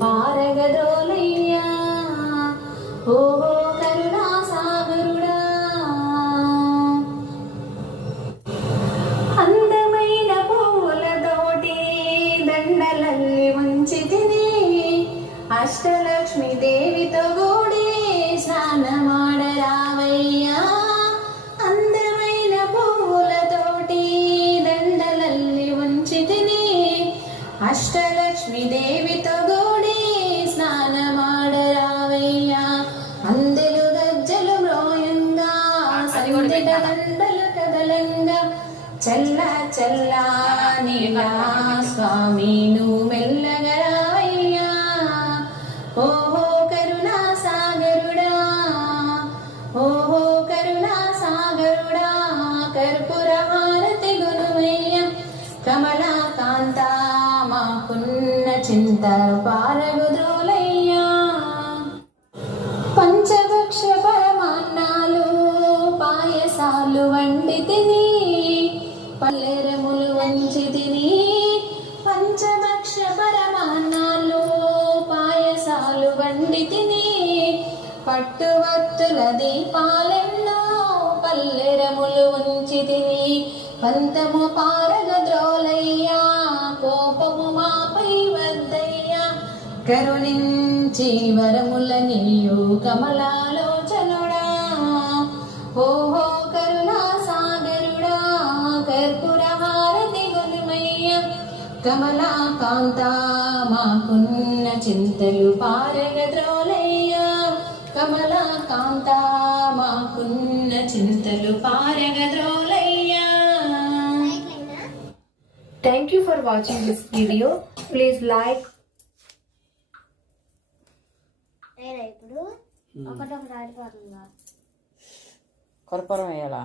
పారగదోలయ్యా ఓహో కరుణా సాగరుడా అందమైన పూలతోటి దండలల్లి ఉంచితిని అష్టలక్ష్మి దేవితో గూడి స్నానమాడరావయ్యా అందమైన పూలతోటి దండలల్లి ఉంచితిని అష్టలక్ష్మి దేవితో గూడి స్నానమాడరావయ్యా అందెలు గజ్జలు మ్రోయంగా సందిట దండలు కదలంగా చల్ల చల్ల నీలా స్వామి నువ్వు మెల్లగరావయ్యా ఓహో కరుణా సాగరుడా ఓహో కరుణా సాగరుడా కర్పూర హారతి గురువయ్యా కమలాకాంత మాకున్న చింత పారగుద్రోలయ్యా పంచభక్ష పరమాన్నాలు పాయసాలు వండితిని పల్లెరములు వంచితిని పంచభక్ష పరమాన్నాలు పాయసాలు వండితిని పట్టువత్తుల దీపాలెన్నో పల్లెరములు ఉంచితిని పంతము పారగద్రోలయ్యా కోపము మాపై వద్దయ్యా కరుణించి వరముల నీయు కమలాలోచనుడా ఓహో కరుణా సాగరుడా కర్పూర హారతి గురుమయ్యా కమలాకాంత మాకున్న చింతలు పారగద్రోలయ్యా కమలాకాంత మాకున్న చింతలు పారగద్రోలయ్యా. Thank you for watching this video. Please like. ఇప్పుడు ఒకటొకటి ఆడిపోతుందా కొరపరం వేయాలా